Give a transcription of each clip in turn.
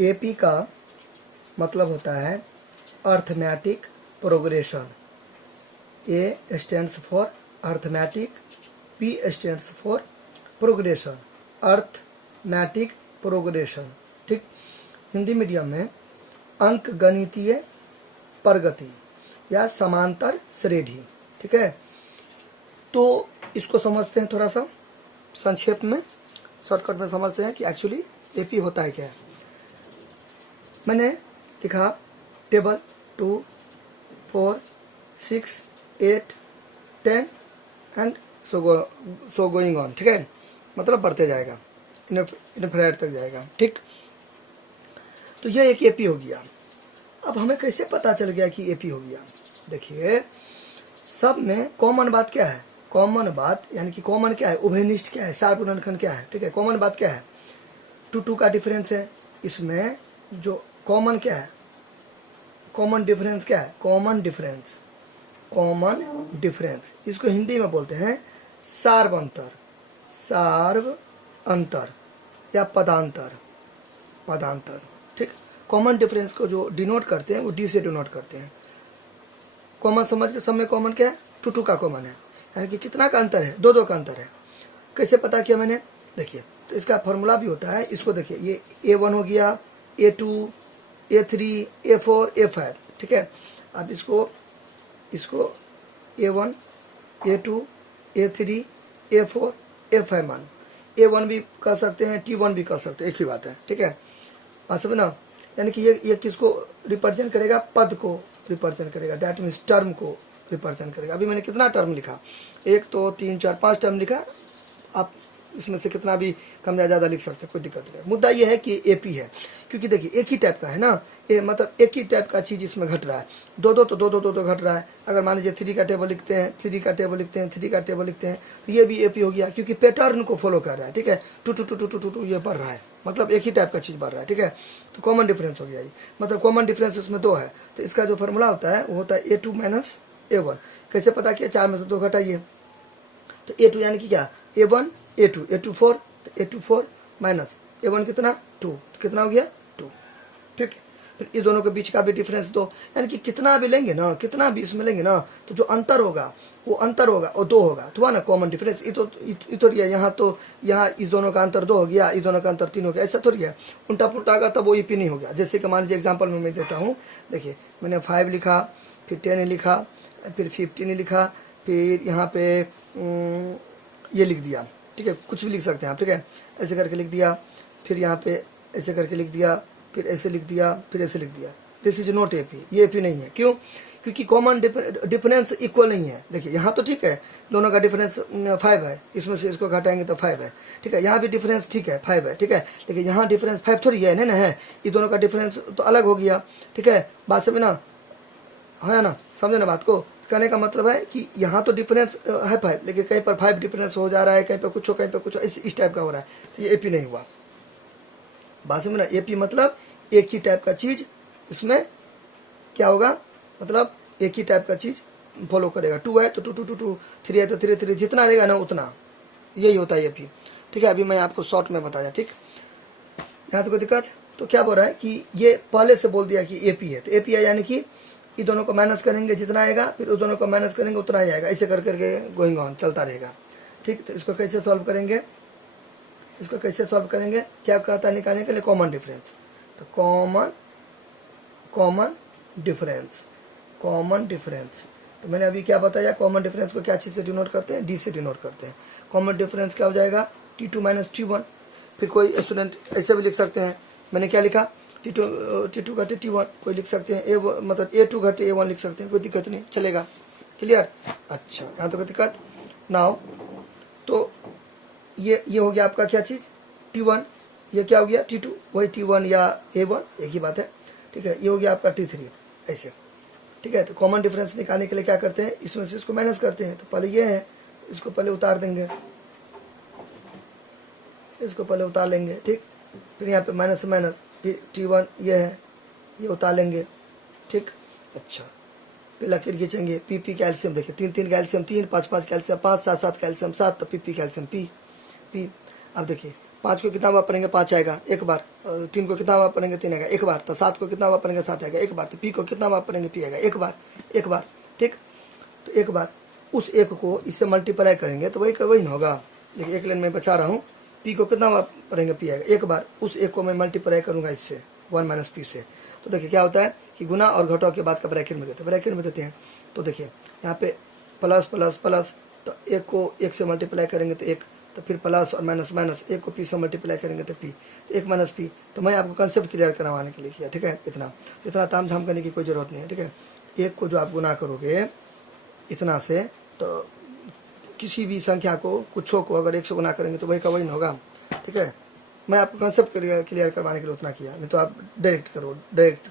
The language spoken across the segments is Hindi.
एपी का मतलब होता है arithmetic progression. A stands for arithmetic, P stands for progression, arithmetic progression. ठीक, हिंदी मीडियम में अंक गणितीय प्रगति या समांतर श्रेणी। ठीक है, तो इसको समझते हैं थोड़ा सा संक्षेप में, शॉर्टकट में समझते हैं कि एक्चुअली एपी होता है क्या है। मैंने लिखा table 2, 4, 6, 8, 10 and so going on. ठीक है, मतलब बढ़ते जाएगा, इनफिनिट तक जाएगा। ठीक, तो ये एक एपी हो गया। अब हमें कैसे पता चल गया कि एपी हो गया? देखिए, सब में कॉमन बात क्या है? कॉमन बात यानी कि कॉमन क्या है? उभयनिष्ठ क्या है? सार गुणनखंड क्या है? ठीक है, कॉमन बात क्या है? 2 का डिफरेंस है। इसमें जो कॉमन क्या है? कॉमन डिफरेंस क्या है? कॉमन डिफरेंस, कॉमन डिफरेंस इसको हिंदी में बोलते हैं सार्व अंतर, सार्व अंतर या पदांतर, पदांतर। ठीक, कॉमन डिफरेंस को जो डिनोट करते हैं वो डी से डिनोट करते हैं। कॉमन समझ के, सब में कॉमन क्या है? 2 का कॉमन है, यानी कि कितना का अंतर है? 2 का अंतर है। कैसे पता किया मैंने? देखिए, तो इसका फॉर्मूला भी होता है। इसको देखिए, ये A1 हो गया, A2, A3, A4, A5। ठीक है, अब इसको A1, A2, A3, A4, A5 मान, A1 भी कर सकते हैं, T1 भी कर सकते हैं, एक ही बात है। ठीक है, बात समझ ना? यानी कि ये किसको रिप्रेजेंट करेगा? पद को रिप्रेजेंट करेगा, दैट मीन्स टर्म को रिप्रेजेंट करेगा। अभी मैंने कितना टर्म लिखा? 1, 2, 3, 4, 5 टर्म लिखा। आप इसमें से कितना भी कम या ज़्यादा लिख सकते हैं, कोई दिक्कत नहीं। मुद्दा ये है कि एपी है, क्योंकि देखिए एक ही टाइप का है ना, मतलब एक ही टाइप का चीज़ इसमें घट रहा है। दो घट रहा है। अगर मान लीजिए 3 का टेबल लिखते हैं, 3 का टेबल लिखते हैं, 3 का टेबल लिखते हैं, तो ये भी एपी हो गया, क्योंकि पैटर्न को फॉलो कर रहा है। ठीक है, टू ये बढ़ रहा है, मतलब एक ही टाइप का चीज़ बढ़ रहा है। ठीक है, तो कॉमन डिफरेंस हो गया ये, मतलब कॉमन डिफरेंस उसमें 2 है। तो इसका जो फॉर्मूला होता है वो होता है A2 माइनस A1। कैसे पता किया? 4 में से 2 घटाइए, तो A2 यानी कि क्या? A1, A2, A2 4, तो A2 4 माइनस A1 कितना? 2, तो कितना हो गया? 2। ठीक, फिर इस दोनों के बीच का भी डिफरेंस 2, यानी कि कितना भी लेंगे ना, कितना भी इसमें लेंगे ना, तो जो अंतर होगा वो अंतर होगा, वो 2 होगा। तो हुआ ना कॉमन डिफरेंस। इधर यहाँ तो यहाँ इस दोनों का अंतर 2 हो गया, इस दोनों का अंतर 3 हो गया, ऐसा थोड़ी है। उल्टा पुल्टा आगा तब वो ईपी नहीं हो गया। जैसे कि मान लीजिए एग्जाम्पल में मैं देता हूँ। देखिए, मैंने 5 लिखा, फिर 10 लिखा, फिर 15 लिखा, फिर यहाँ पे ये लिख दिया। ठीक है, कुछ भी लिख सकते हैं आप। ठीक है, ऐसे करके लिख दिया, फिर यहाँ पे ऐसे करके लिख दिया, फिर ऐसे लिख दिया, फिर ऐसे लिख दिया। दिस इज नॉट एपी, ये एपी नहीं है। क्यों? क्योंकि कॉमन डिफरेंस इक्वल नहीं है। देखिए, यहाँ तो ठीक है, दोनों का डिफरेंस 5 है, इसमें से इसको घटाएंगे तो 5 है। ठीक है, यहाँ भी डिफरेंस ठीक है 5 है। ठीक है, लेकिन यहाँ डिफरेंस 5 थोड़ी है ना, है। ये दोनों का डिफरेंस तो अलग हो गया। ठीक है, बात समझ ना, है ना? समझे ना बात को? कहने का मतलब है कि यहाँ तो डिफरेंस है 5, लेकिन कहीं पर 5 डिफरेंस हो जा रहा है, कहीं पर कुछ हो, कहीं पर कुछ हो, इस टाइप का हो रहा है, तो ये एपी नहीं हुआ। बात समझ ना? एपी मतलब एक ही टाइप का चीज, इसमें क्या होगा? मतलब एक ही टाइप का चीज फॉलो करेगा। 2 है तो 2, 3 है तो 3, जितना रहेगा ना उतना, यही होता है एपी। ठीक है, अभी मैं आपको शॉर्ट में बताया। ठीक, यहाँ तो कोई दिक्कत? तो क्या बोल रहा है कि ये पहले से बोल दिया कि एपी है, तो एपी है यानी कि ये दोनों को माइनस करेंगे जितना आएगा, फिर उस दोनों को माइनस करेंगे उतना ही आएगा, ऐसे कर करके गोइंग ऑन चलता रहेगा। ठीक, तो इसको कैसे सॉल्व करेंगे? इसको कैसे सॉल्व करेंगे? क्या कहता है निकालने के लिए? Common difference. तो कॉमन डिफरेंस, कॉमन डिफरेंस। तो मैंने अभी क्या बताया? कॉमन डिफरेंस को क्या चीज़ से डिनोट करते हैं? डी से डिनोट करते हैं। कॉमन डिफरेंस क्या हो जाएगा? T2 minus T1। फिर कोई स्टूडेंट ऐसे भी लिख सकते हैं, मैंने क्या लिखा? T2 घटे T1, कोई लिख सकते हैं मतलब A2 घटे A1 लिख सकते हैं, कोई दिक्कत नहीं, चलेगा। क्लियर? अच्छा, यहाँ तो कोई दिक्कत? नाउ तो ये हो गया आपका क्या चीज़? T1। ये क्या हो गया? T2, वही T1 या A1, एक ही बात है। ठीक है, ये हो गया आपका T3, ऐसे। ठीक है, तो कॉमन डिफरेंस निकालने के लिए क्या करते हैं? इसमें से इसको माइनस करते हैं। तो पहले ये है, इसको पहले उतार देंगे, इसको पहले उतार लेंगे। ठीक, फिर यहाँ पे माइनस से माइनस, फिर T1 ये है, ये उतार लेंगे। ठीक, अच्छा, फिर लकीर खींचेंगे। पी कैल्शियम, देखिए 3 कैल्शियम 3, 5 कैल्शियम 5, 7 कैल्शियम 7, तो पी कैल्शियम पी। अब देखिए 5 को कितना बार पढ़ेंगे 5 आएगा एक बार, 3 को कितना बार पढ़ेंगे 3 आएगा एक बार, तो 7 को कितना बार पढ़ेंगे 7 आएगा एक बार, तो पी को कितना बार पढ़ेंगे पी आएगा एक बार, ठीक। तो एक बार उस एक को इससे मल्टीप्लाई करेंगे तो वही ना होगा। देखिए एक लाइन में बचा रहा हूँ, पी को कितना बार पढ़ेंगे पी आएगा एक बार, उस एक को मैं मल्टीप्लाई करूँगा इससे 1 माइनस पी से। तो देखिए क्या होता है कि गुना और घटाव के बाद का ब्रैकेट में देते हैं। तो देखिए यहाँ पे प्लस प्लस प्लस, तो एक को एक से मल्टीप्लाई करेंगे तो एक, तो फिर प्लस और माइनस माइनस, एक को पी से मल्टीप्लाई करेंगे तो पी, तो 1 माइनस पी। तो मैं आपको कंसेप्ट क्लियर करवाने के लिए किया, ठीक है। इतना ताम झाम करने की कोई ज़रूरत नहीं है, ठीक है। एक को जो आप गुना करोगे इतना से, तो किसी भी संख्या को कुछों को अगर 1 से गुना करेंगे तो वही का वही ना होगा, ठीक है। मैं आपको कंसेप्ट क्लियर करवाने के लिए उतना किया, नहीं तो आप डायरेक्ट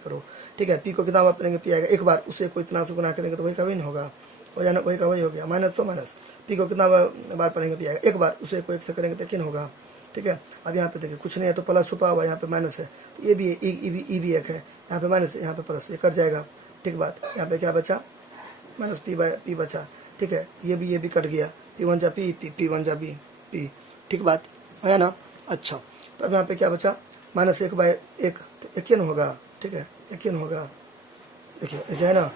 करो, ठीक है। पी को कितना बार पढ़ेंगे पी आएगा एक बार, उसे को इतना से गुना करेंगे तो वही का वही ना होगा, वही का वही हो गया। माइनस तो माइनस, पी को कितना बार पढ़ेंगे पी आएगा एक बार, उसे को 1 से करेंगे तो किन होगा, ठीक है। अब यहाँ पे देखिए कुछ नहीं है तो प्लस छुपा हुआ, यहाँ पे माइनस है, तो ये भी है, ई भी एक है, यहाँ पे माइनस है यहाँ पे प्लस, ये कट जाएगा, ठीक बात। यहाँ पे क्या बचा माइनस पी बचा, ठीक है। ये भी कट गया, P1 जा P1 जा P, ठीक बात है ना। अच्छा तो अब यहाँ पे क्या बचा -1/1, तो 1 होगा, ठीक है 1 होगा। देखिए ऐसे है ना,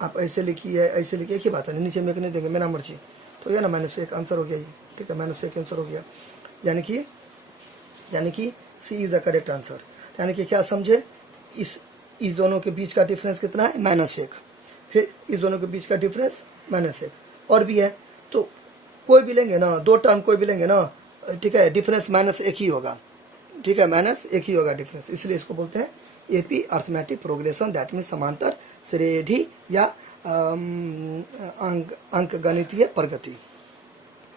आप ऐसे लिखिए ऐसे लिखिए, एक ही बात है, नीचे में नहीं देंगे मेरा मर्जी, तो ये ना -1 आंसर हो गया ये, ठीक है -1 आंसर हो गया। यानी कि सी इज़ द करेक्ट आंसर। यानी कि क्या समझे, इस दोनों के बीच का डिफरेंस कितना है -1, फिर इस दोनों के बीच का डिफरेंस -1, और भी है तो कोई भी लेंगे ना, 2 टर्म कोई भी लेंगे ना, ठीक है, डिफरेंस -1 ही होगा, ठीक है, -1 ही होगा डिफरेंस। इसलिए इसको बोलते हैं AP arithmetic progression, that mean समांतर श्रेणी या अंक गणितीय प्रगति।